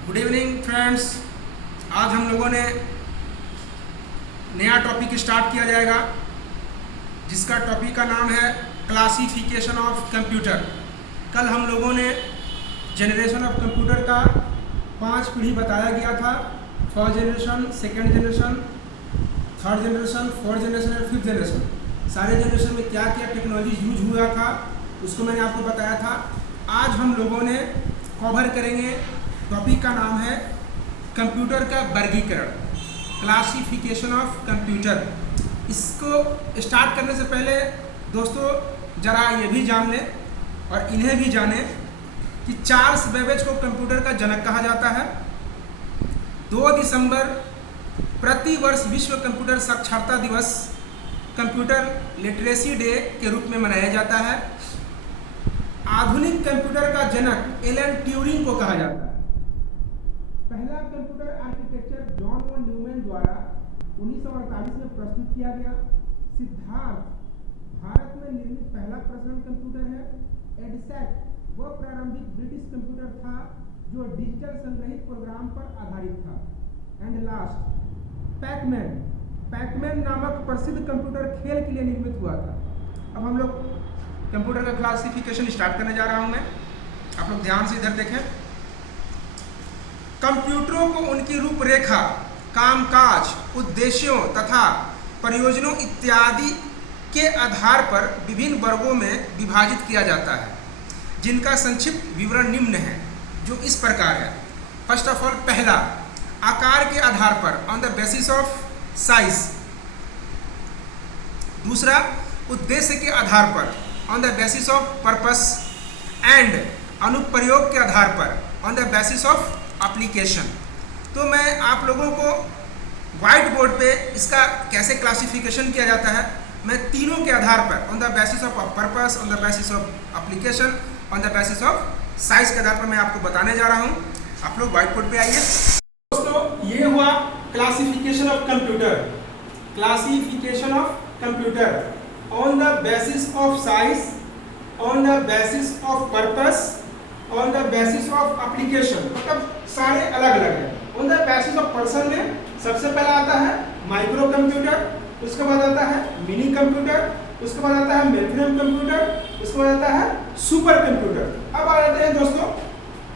Good evening friends. आज हम लोगों ने नया टॉपिक स्टार्ट किया जाएगा जिसका टॉपिक का नाम है क्लासिफिकेशन ऑफ कंप्यूटर। कल हम लोगों ने जनरेशन ऑफ कंप्यूटर का 5 पीढ़ी बताया गया था। First generation, second generation, third generation, fourth generation और फिफ्थ जनरेशन। सारे जनरेशन में क्या क्या टेक्नोलॉजी यूज हुआ था उसको मैंने आपको बताया था। आज हम लोगों ने कवर करेंगे, टॉपिक का नाम है कंप्यूटर का वर्गीकरण, क्लासिफिकेशन ऑफ कंप्यूटर। इसको स्टार्ट करने से पहले दोस्तों ज़रा ये भी जान लें और इन्हें भी जानें कि चार्ल्स बेबेज को कंप्यूटर का जनक कहा जाता है। 2 दिसंबर प्रति वर्ष विश्व कंप्यूटर साक्षरता दिवस, कंप्यूटर लिटरेसी डे के रूप में मनाया जाता है। आधुनिक कंप्यूटर का जनक एलन ट्यूरिंग को कहा जाता है। पहला computer architecture John von Neumann द्वारा 1948 में प्रस्तुत किया गया। सिद्धार्थ भारत में निर्मित पहला पर्सनल कंप्यूटर है। एडसैक वह प्रारंभिक ब्रिटिश कंप्यूटर था जो डिजिटल संग्रहित प्रोग्राम पर आधारित था। एंड लास्ट, पैकमैन नामक प्रसिद्ध कंप्यूटर खेल के लिए निर्मित हुआ था। अब हम लोग कंप्यूटर का क्लासिफिकेशन स्टार्ट करने जा रहा हूं मैं। आप लोग ध्यान से इधर देखें। कंप्यूटरों को उनकी रूपरेखा, कामकाज, उद्देश्यों तथा प्रयोजनों इत्यादि के आधार पर विभिन्न वर्गों में विभाजित किया जाता है, जिनका संक्षिप्त विवरण निम्न है, जो इस प्रकार है। फर्स्ट ऑफ ऑल, पहला, आकार के आधार पर, on the basis of size. दूसरा, उद्देश्य के आधार पर, on the basis of purpose. And अनुप्रयोग के आधार पर, on the basis of application. तो मैं आप लोगों को व्हाइट बोर्ड पे इसका कैसे क्लासिफिकेशन किया जाता है, मैं तीनों के आधार पर, on the basis of purpose, on the basis of application, on the basis of size के आधार पर मैं आपको बताने जा रहा हूं। आप लोग व्हाइट बोर्ड पे आइए। दोस्तों, ये हुआ classification of computer. Classification of computer on the basis of size, on the basis of purpose, on the basis of application, मतलब सारे अलग अलग हैं। On the basis of person में सबसे पहला आता है माइक्रो कंप्यूटर, उसके बाद आता है मिनी कंप्यूटर, उसके बाद आता है मेनफ्रेम कंप्यूटर, उसके बाद आता है सुपर कंप्यूटर। अब आ जाते हैं दोस्तों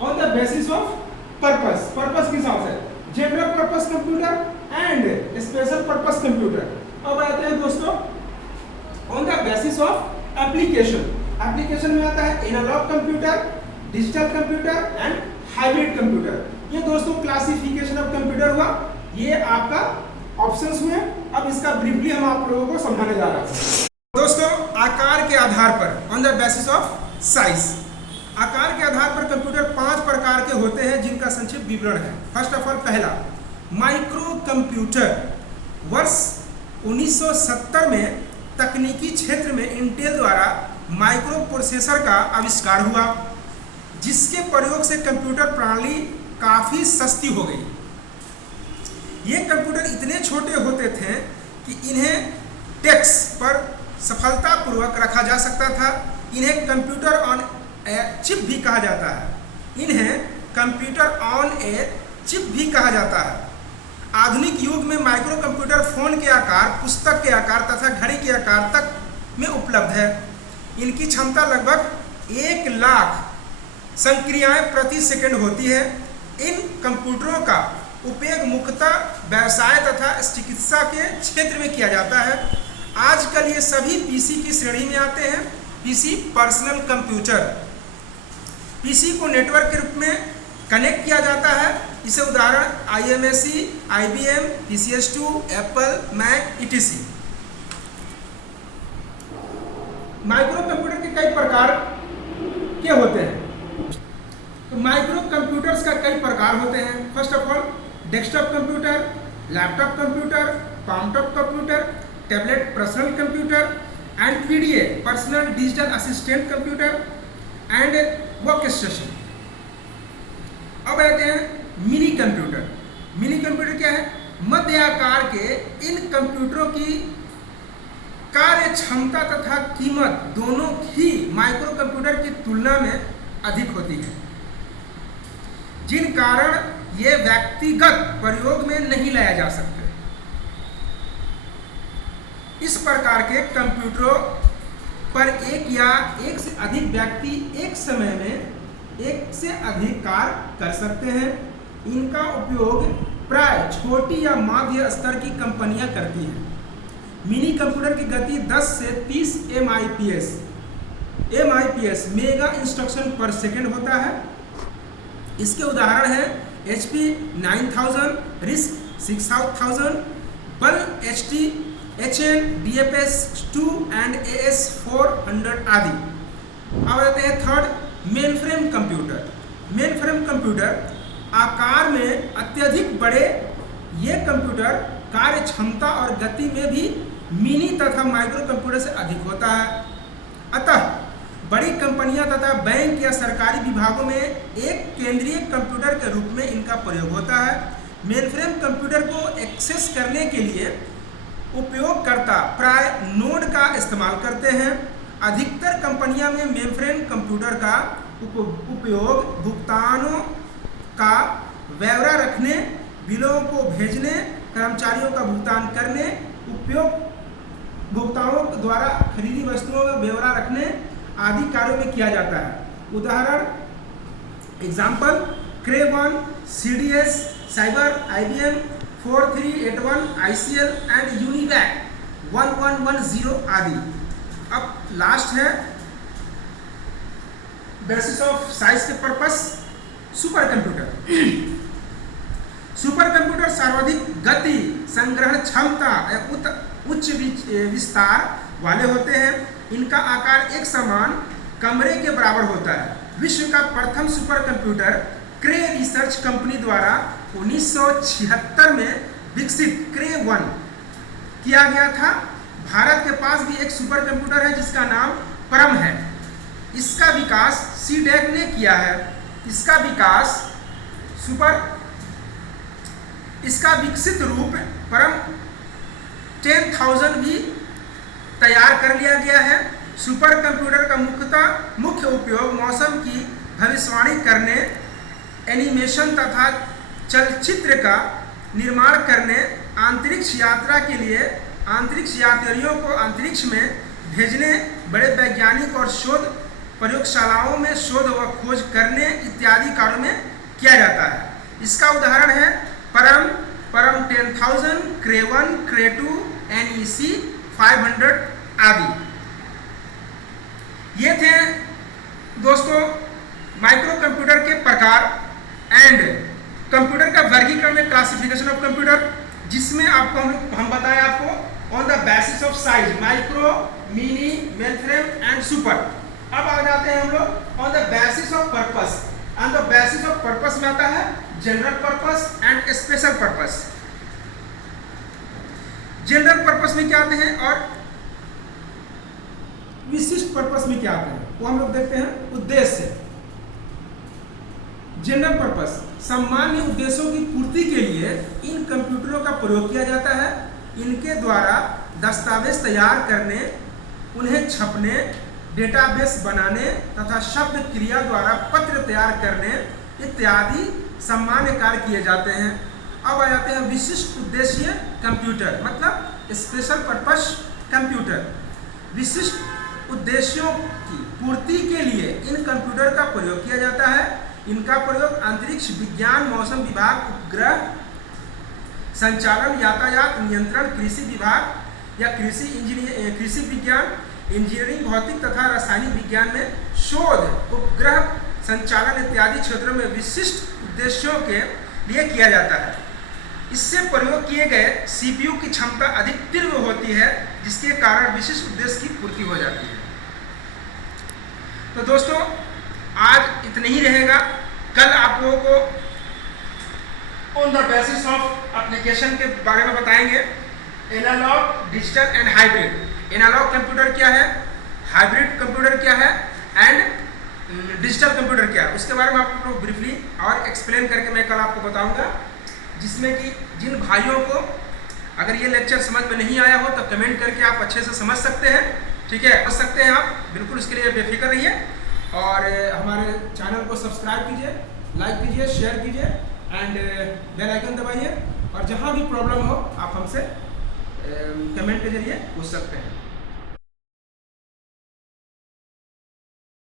on the basis of purpose. Purpose के हिसाब से general purpose computer and special purpose computer. अब आ जाते हैं दोस्तों on the basis of application. Application में आता है analog computer, digital computer and hybrid computer. ये दोस्तों क्लासिफिकेशन ऑफ कंप्यूटर हुआ। ये आपका ऑप्शंस हुए। अब इसका ब्रीफली हम आप लोगों को समझाने जा रहे हैं। दोस्तों, आकार के आधार पर, on the basis of size. आकार के आधार पर कंप्यूटर 5 प्रकार के होते हैं, जिनका संक्षिप्त विवरण है। फर्स्ट ऑफ ऑल, पहला माइक्रो कंप्यूटर। वर्ष 1970 में तकनीकी क्षेत्र में इंटेल द्वारा माइक्रो प्रोसेसर का आविष्कार हुआ, जिसके प्रयोग से कंप्यूटर प्रणाली काफ़ी सस्ती हो गई। ये कंप्यूटर इतने छोटे होते थे कि इन्हें डेस्क पर सफलतापूर्वक रखा जा सकता था। इन्हें कंप्यूटर ऑन ए चिप भी कहा जाता है। इन्हें कंप्यूटर ऑन ए चिप भी कहा जाता है। आधुनिक युग में माइक्रो कंप्यूटर फ़ोन के आकार, पुस्तक के आकार तथा घड़ी के आकार तक में उपलब्ध है। इनकी क्षमता लगभग 1 लाख संक्रियाएं प्रति सेकंड होती है। इन कंप्यूटरों का उपयोग मुख्यतः व्यवसाय तथा चिकित्सा के क्षेत्र में किया जाता है। आजकल ये सभी पीसी की श्रेणी में आते हैं। PC personal computer. पीसी को नेटवर्क के रूप में कनेक्ट किया जाता है। इसे उदाहरण IMSC, IBM, PCS2, Apple, Mac, etc। Micro computer के कई प्रकार के होते हैं। तो माइक्रो कंप्यूटर्स का कई प्रकार होते हैं। First of all, desktop computer, laptop computer, palmtop computer, tablet personal computer and PDA personal digital assistant computer and workstation. अब आते हैं मिनी कंप्यूटर। मिनी कंप्यूटर क्या है? मध्य आकार के इन कंप्यूटरों की कार्य क्षमता तथा कीमत दोनों ही माइक्रो कंप्यूटर की तुलना में अधिक होती है। जिन कारण ये व्यक्तिगत प्रयोग में नहीं लाया जा सकते। इस प्रकार के कंप्यूटरों पर एक या एक से अधिक व्यक्ति एक समय में एक से अधिक कार्य कर सकते हैं। इनका उपयोग प्राय छोटी या मध्य स्तर की कंपनियां करती हैं। मिनी कंप्यूटर की गति 10 से 30 MIPS मेगा इंस्ट्रक्शन पर सेकंड होता है। इसके उदाहरण हैं HP 9000, RISC 6000, बल HN, DFS 2 एंड AS 400 आदि। अब आते हैं third, mainframe computer. Mainframe computer आकार में अत्यधिक बड़े, ये कंप्यूटर कार्य क्षमता और गति में भी मिनी तथा माइक्रो कंप्यूटर से अधिक होता है। अतः बड़ी कंपनियां तथा बैंक या सरकारी विभागों में एक केंद्रीय कंप्यूटर के रूप में इनका प्रयोग होता है। मेनफ्रेम कंप्यूटर को एक्सेस करने के लिए उपयोगकर्ता प्राय नोड का इस्तेमाल करते हैं। अधिकतर कंपनियां में मेनफ्रेम कंप्यूटर का उपयोग भुगतानों का ब्यौरा रखने, बिलों को भेजने, कर्मचारियों का भुगतान करने, उपभोक्ताओं द्वारा खरीदी वस्तुओं का ब्यौरा रखने आदि कार्यों में किया जाता है। उदाहरण example Cray 1, CDS, cyber, IBM 4381, ICL and UNIVAC 1110 आदि। अब लास्ट है बेसिस ऑफ साइज के purpose, super computer. Super computer सर्वाधिक गति, संग्रहण क्षमता या उच्च विस्तार वाले होते हैं। इनका आकार एक समान कमरे के बराबर होता है। विश्व का प्रथम सुपर कंप्यूटर क्रे रिसर्च कंपनी द्वारा 1976 में विकसित Cray 1 किया गया था। भारत के पास भी एक सुपर कंप्यूटर है जिसका नाम परम है। इसका विकास CDEC ने किया है। इसका विकसित रूप परम 10,000 भी तैयार कर लिया गया है। सुपर कंप्यूटर का मुख्य उपयोग मौसम की भविष्यवाणी करने, एनिमेशन तथा चलचित्र का निर्माण करने, अंतरिक्ष यात्रा के लिए अंतरिक्ष यात्रियों को अंतरिक्ष में भेजने, बड़े वैज्ञानिक और शोध प्रयोगशालाओं में शोध व खोज करने इत्यादि कार्यों में किया जाता है। इसका उदाहरण है परम 10,000, Cray 1, Cray 2, NEC 500 आदि। ये थे दोस्तों माइक्रो कंप्यूटर के प्रकार एंड कंप्यूटर का वर्गीकरण में क्लासिफिकेशन ऑफ कंप्यूटर, जिसमें आपको हम बताएं आपको on the basis of size, micro, mini, mainframe and super. अब आ जाते हैं हम लोग on the basis of purpose. On the basis of purpose में आता है general purpose and special purpose. General purpose में क्या आते हैं और विशिष्ट पर्पस में क्या आते हैं, वो हम लोग देखते हैं। उद्देश्य, जनरल पर्पस सामान्य उद्देश्यों की पूर्ति के लिए इन कंप्यूटरों का प्रयोग किया जाता है। इनके द्वारा दस्तावेज तैयार करने, उन्हें छपने, डेटाबेस बनाने तथा शब्द क्रिया द्वारा पत्र तैयार करने इत्यादि सामान्य कार्य किए जाते हैं। अब आ जाते हैं विशिष्ट उद्देश्य कंप्यूटर, मतलब स्पेशल पर्पस कंप्यूटर। विशिष्ट उद्देश्यों की पूर्ति के लिए इन कंप्यूटर का प्रयोग किया जाता है। इनका प्रयोग अंतरिक्ष विज्ञान, मौसम विभाग, उपग्रह संचालन, यातायात नियंत्रण, कृषि विभाग या कृषि विज्ञान, इंजीनियरिंग, भौतिक तथा रासायनिक विज्ञान में शोध, उपग्रह संचालन इत्यादि क्षेत्रों में विशिष्ट उद्देश्यों के लिए किया जाता है। इससे प्रयोग किए गए CPU की क्षमता अधिक तीव्र होती है, जिसके कारण विशिष्ट उद्देश्य की पूर्ति हो जाती है। तो दोस्तों आज इतना ही रहेगा। कल आप लोगों को on the basis of application के बारे में बताएंगे। Analog, digital and hybrid. Analog computer क्या है, हाइब्रिड कंप्यूटर क्या है एंड डिजिटल कंप्यूटर क्या है, उसके बारे में आपको ब्रीफली और एक्सप्लेन करके मैं कल आपको बताऊंगा। जिसमें कि जिन भाइयों को अगर ये लेक्चर समझ में नहीं आया हो तो कमेंट करके आप अच्छे से समझ सकते हैं। ठीक है, समझ सकते हैं आप, बिल्कुल इसके लिए बेफिक्र रहिए और हमारे चैनल को सब्सक्राइब कीजिए लाइक कीजिए, शेयर कीजिए एंड बेल आइकन दबाइए। और जहाँ भी प्रॉब्लम हो आप हमसे कमेंट के जरिए पूछ सकते हैं।